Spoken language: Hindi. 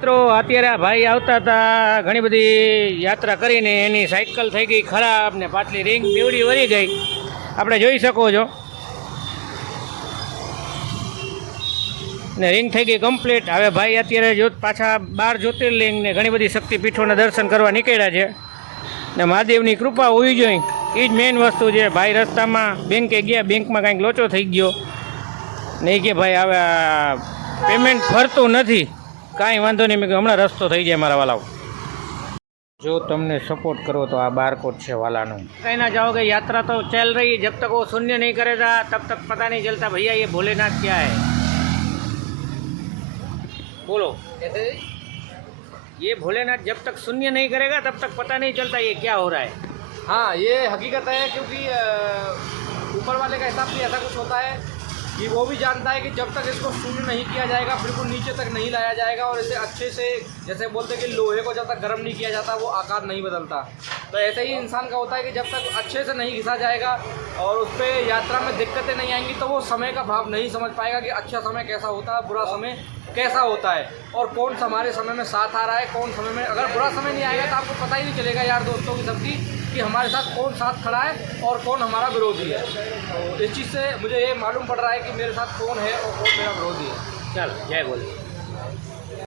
મિત્રો અત્યારે આ ભાઈ આવતા હતા, ઘણી બધી યાત્રા કરીને એની સાયકલ થઈ ગઈ ખરાબ ને પાટલી રિંગ બેવડી વળી ગઈ, આપણે જોઈ શકો છો ને રિંગ થઈ ગઈ કમ્પ્લીટ। હવે ભાઈ અત્યારે પાછા 12 જ્યોતિર્લિંગ ને ઘણી બધી શક્તિપીઠોના દર્શન કરવા નીકળ્યા છે ને મહાદેવની કૃપા હોવી જોઈએ, એ જ મેઇન વસ્તુ છે। ભાઈ રસ્તામાં બેંકે ગયા, બેંકમાં કાંઈક લોચો થઈ ગયો ને કે ભાઈ હવે પેમેન્ટ ફરતું નથી, કાંઈ વાંધો નહીં, મેં કહ્યું હમણાં રસ્તો થઈ જાય મારા વાલાઓ। જો તમને સपोर्ट करो तो આ बारकोड છે वाला નું। कहीं ना जाओगे, यात्रा तो चल रही है, जब तक वो शून्य नहीं करेगा तब तक पता नहीं चलता भैया ये भोलेनाथ क्या है। बोलो कैसे? ये भोलेनाथ जब तक शून्य नहीं करेगा तब तक पता नहीं चलता ये क्या हो रहा है। हाँ, ये हकीकत है, क्योंकि ऊपर वाले का हिसाब भी ऐसा कुछ होता है कि वो भी जानता है कि जब तक इसको शून्य नहीं किया जाएगा, बिल्कुल नीचे तक नहीं लाया जाएगा और इसे अच्छे से, जैसे बोलते हैं कि लोहे को जब तक गर्म नहीं किया जाता वो आकार नहीं बदलता, तो ऐसे ही इंसान का होता है कि जब तक अच्छे से नहीं घिसा जाएगा और उस पर यात्रा में दिक्कतें नहीं आएंगी तो वो समय का भाव नहीं समझ पाएगा कि अच्छा समय कैसा होता है, बुरा समय कैसा होता है और कौन सा हमारे समय में साथ आ रहा है, कौन समय में अगर बुरा समय नहीं आएगा तो आपको पता ही नहीं चलेगा यार दोस्तों की सबकी कि हमारे साथ कौन साथ खड़ा है और कौन हमारा विरोधी है। तो इस चीज़ से मुझे ये मालूम पड़ रहा है कि मेरे साथ कौन है और कौन मेरा विरोधी है। चल जय बोल।